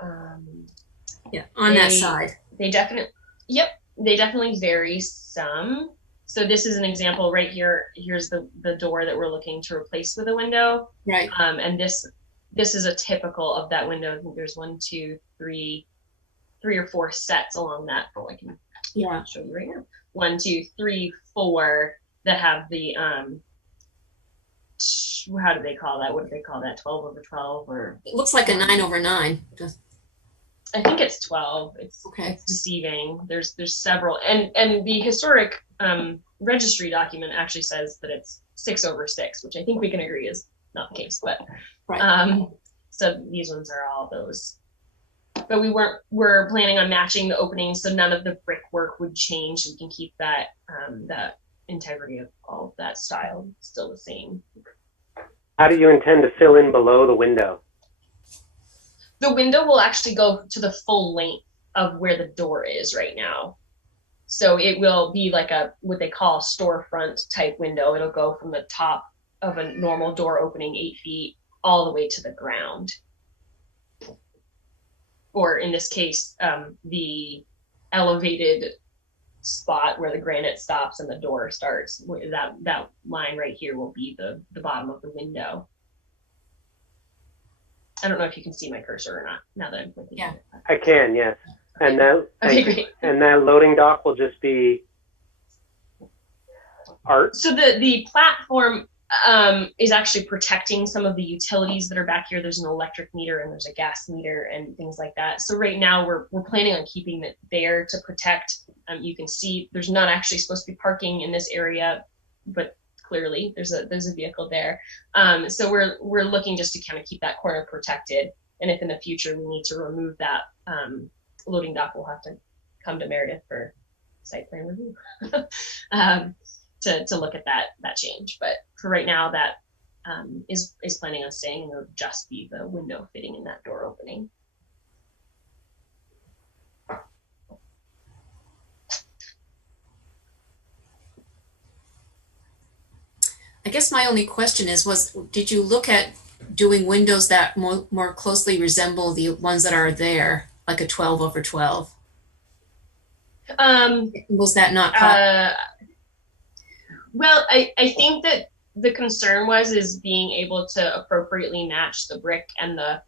Yeah, on that side. They definitely vary some. So this is an example right here. Here's the door that we're looking to replace with a window. Right. And this is a typical of that window. I think there's 1, 2, 3 or 4 sets along that. Oh, I can show you right now. 1, 2, 3, 4 that have the how do they call that? What do they call that? 12 over 12 or? It looks like a 9 over 9. I think it's 12. It's deceiving. There's several, and the historic registry document actually says that it's 6 over 6, which I think we can agree is not the case. But so these ones are all those. But we're planning on matching the openings, so none of the brickwork would change. We can keep that that integrity of all of that style still the same. How do you intend to fill in below the window? The window will actually go to the full length of where the door is right now. So it will be like what they call a storefront type window. It'll go from the top of a normal door opening 8 feet all the way to the ground. Or in this case, the elevated spot where the granite stops and the door starts, that line right here will be the bottom of the window. I don't know if you can see my cursor or not now that I'm pointing. Yeah, I can. Yes, and that great. And that loading dock will just be art. So the platform is actually protecting some of the utilities that are back here. There's an electric meter and there's a gas meter and things like that. So right now we're planning on keeping it there to protect. You can see there's not actually supposed to be parking in this area, but clearly there's a vehicle there. So we're looking just to kind of keep that corner protected. And if in the future we need to remove that loading dock, we'll have to come to Meredith for site plan review. To look at that change. But for right now, that is planning on staying, and it'll just be the window fitting in that door opening. I guess my only question did you look at doing windows that more closely resemble the ones that are there, like a 12 over 12? Was that not well, I think that the concern is being able to appropriately match the brick and the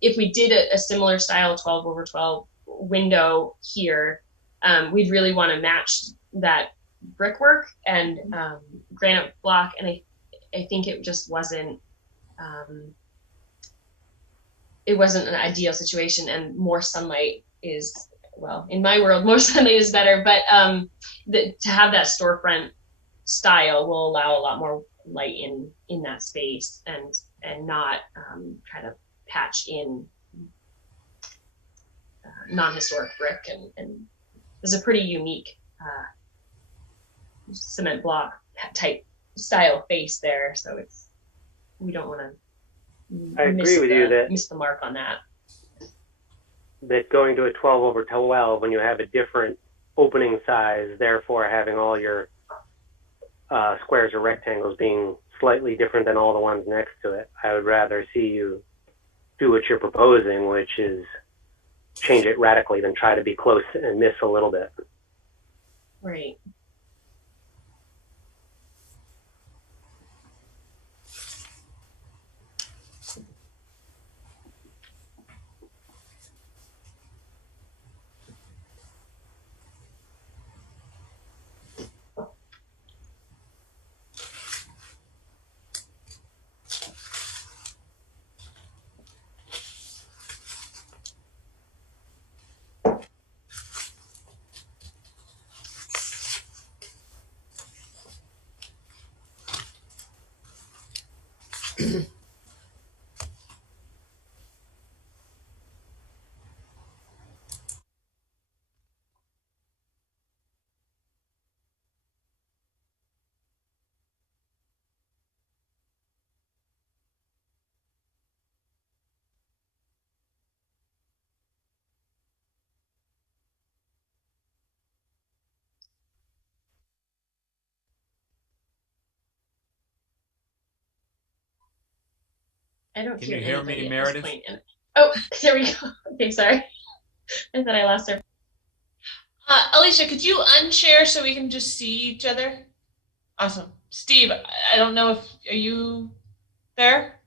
if we did a similar style 12 over 12 window here, we'd really want to match that brickwork and granite block, and I think it just wasn't an ideal situation, and more sunlight is, well, in my world more sunlight is better, but to have that storefront style will allow a lot more light in that space and not try to patch in non-historic brick, and there's a pretty unique cement block type style face there, so we don't want to I agree with you that miss the mark on that going to a 12 over 12 when you have a different opening size, therefore having all your squares or rectangles being slightly different than all the ones next to it. I would rather see you do what you're proposing, which is change it radically, than try to be close and miss a little bit. Right. I don't Can hear you hear anybody me, at Meredith? this point. Oh, there we go. Okay, sorry. I thought I lost her. Alicia, could you unshare so we can just see each other? Awesome. Steve, I don't know if, are you there?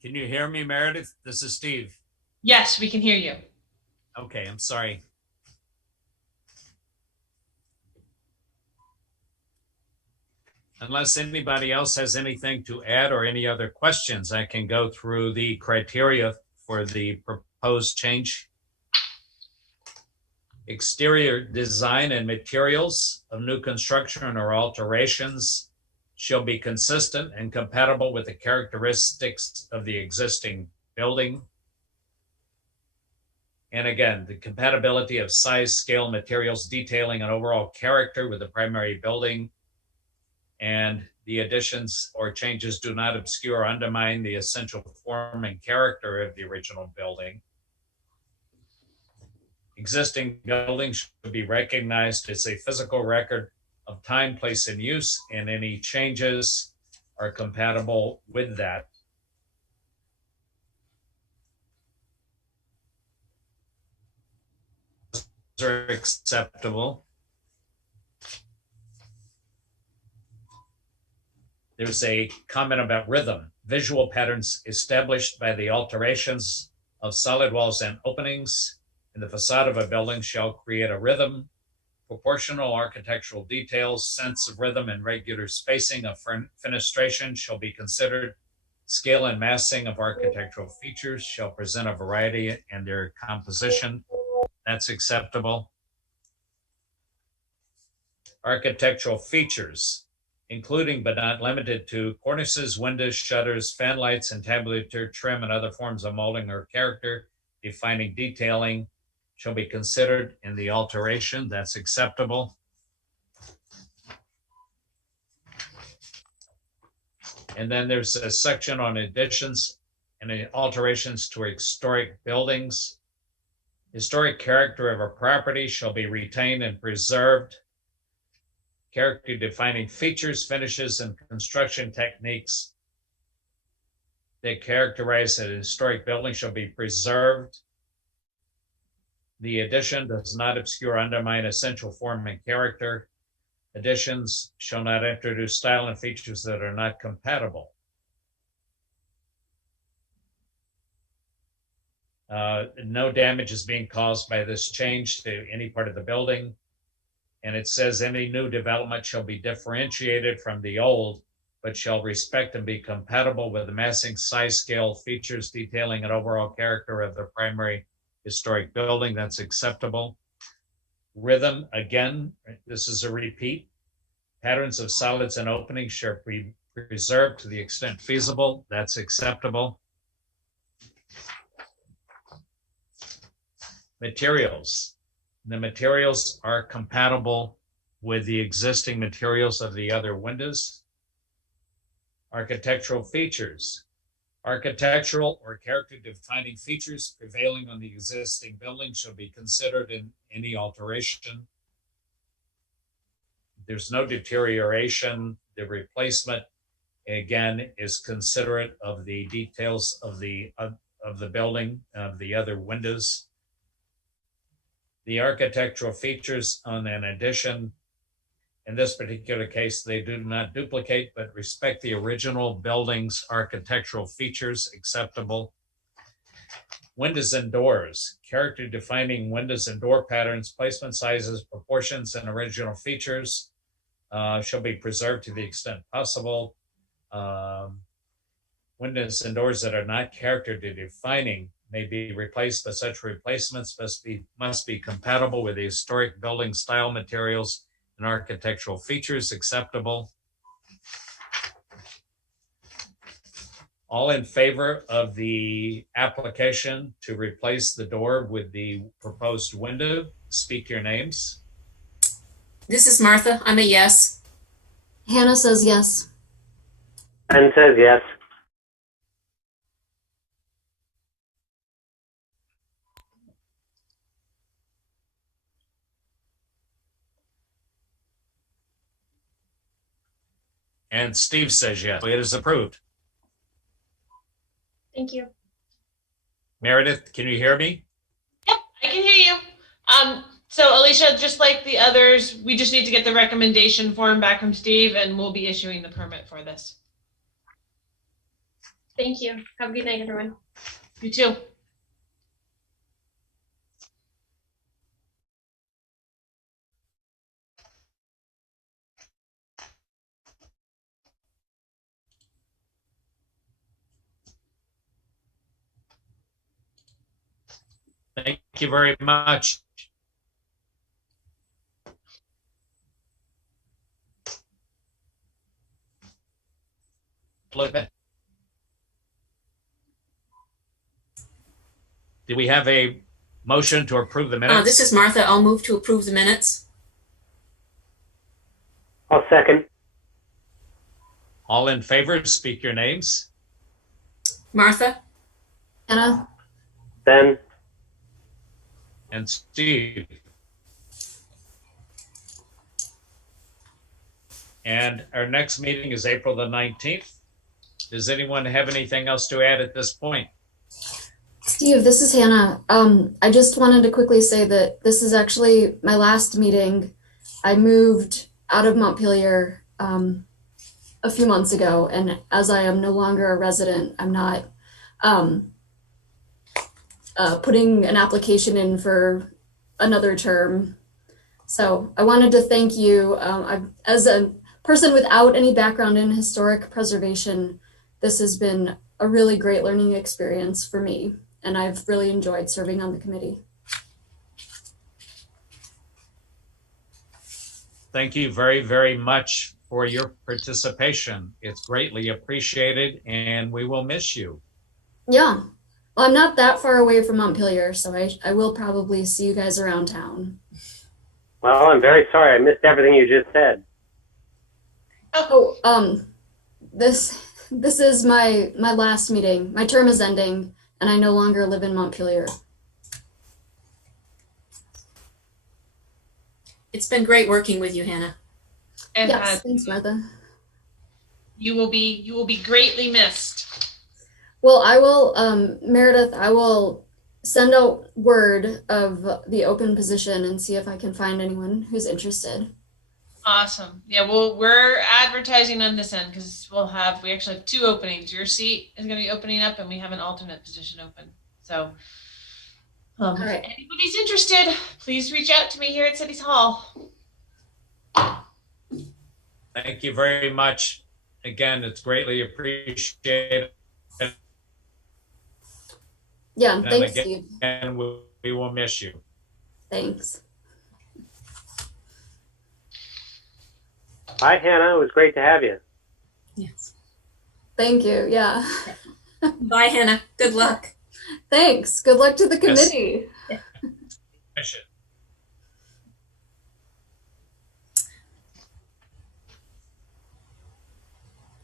Can you hear me, Meredith? This is Steve. Yes, we can hear you. Okay, I'm sorry. Unless anybody else has anything to add or any other questions, I can go through the criteria for the proposed change. Exterior design and materials of new construction or alterations shall be consistent and compatible with the characteristics of the existing building. And again, the compatibility of size, scale, materials, detailing, and overall character with the primary building. And the additions or changes do not obscure or undermine the essential form and character of the original building. Existing buildings should be recognized as a physical record of time, place, and use, and any changes are compatible with that. Are acceptable. There's a comment about rhythm. Visual patterns established by the alterations of solid walls and openings in the facade of a building shall create a rhythm. Proportional architectural details, sense of rhythm, and regular spacing of fenestration shall be considered. Scale and massing of architectural features shall present a variety in their composition. That's acceptable. Architectural features, including but not limited to cornices, windows, shutters, fan lights, entablature, trim, and other forms of molding or character defining detailing shall be considered in the alteration. That's acceptable. And then there's a section on additions and alterations to historic buildings. Historic character of a property shall be retained and preserved. Character defining features, finishes, and construction techniques that characterize a historic building shall be preserved. The addition does not obscure or undermine essential form and character. Additions shall not introduce style and features that are not compatible. No damage is being caused by this change to any part of the building. And it says any new development shall be differentiated from the old, but shall respect and be compatible with the massing, size, scale, features, detailing, and overall character of the primary historic building. That's acceptable. Rhythm, again, this is a repeat. Patterns of solids and openings shall be preserved to the extent feasible. That's acceptable. Materials. The materials are compatible with the existing materials of the other windows. Architectural features. Architectural or character defining features prevailing on the existing building shall be considered in any alteration. There's no deterioration. The replacement, again, is considerate of the details of the building, of the other windows. The architectural features on an addition, in this particular case, they do not duplicate, but respect the original building's architectural features. Acceptable. Windows and doors. Character defining windows and door patterns, placement, sizes, proportions, and original features shall be preserved to the extent possible. Windows and doors that are not character defining may be replaced, but such replacements must be compatible with the historic building style, materials, and architectural features. Acceptable. All in favor of the application to replace the door with the proposed window, speak your names. This is Martha. I'm a yes. Hannah says yes. Ben says yes. And Steve says yes. It is approved. Thank you. Meredith, can you hear me? Yep, I can hear you. So Alicia, just like the others, we just need to get the recommendation form back from Steve and we'll be issuing the permit for this. Thank you. Have a good night, everyone. You too. Thank you very much. Do we have a motion to approve the minutes? This is Martha. I'll move to approve the minutes. I'll second. All in favor, speak your names. Martha? Hannah? Ben? And Steve. And our next meeting is April the 19th. Does anyone have anything else to add at this point? Steve, this is Hannah. I just wanted to quickly say that this is actually my last meeting. I moved out of Montpelier a few months ago, and as I am no longer a resident, I'm not putting an application in for another term. So I wanted to thank you. As a person without any background in historic preservation, this has been a really great learning experience for me, and I've really enjoyed serving on the committee. Thank you very, very much for your participation. It's greatly appreciated, and we will miss you. Yeah. Well, I'm not that far away from Montpelier, so I will probably see you guys around town. Well, I'm very sorry. I missed everything you just said. Oh, this is my last meeting. My term is ending, and I no longer live in Montpelier. It's been great working with you, Hannah. And yes, thanks, Martha. You will be greatly missed. Well, I will, Meredith, I will send out word of the open position and see if I can find anyone who's interested. Awesome. Yeah, well, we're advertising on this end because we actually have 2 openings. Your seat is going to be opening up and we have an alternate position open. So All right. if anybody's interested, please reach out to me here at City's Hall. Thank you very much. Again, it's greatly appreciated. Yeah, And thanks, again, Steve. and we will miss you. Thanks. Bye, Hannah. It was great to have you. Yes. Thank you. Yeah. Bye, Hannah. Good luck. Thanks. Good luck to the committee. Miss you.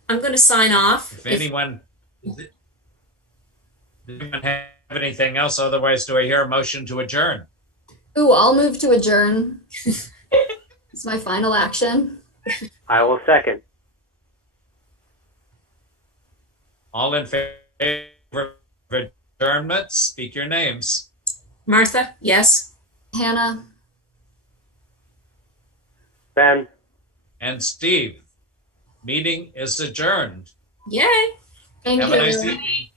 I'm going to sign off. If anyone have anything else, otherwise, do I hear a motion to adjourn? Ooh, I'll move to adjourn. It's my final action. I will second. All in favor of adjournment, speak your names. Martha? Yes. Hannah? Ben? And Steve, meeting is adjourned. Yay. Thank Have you. a nice evening.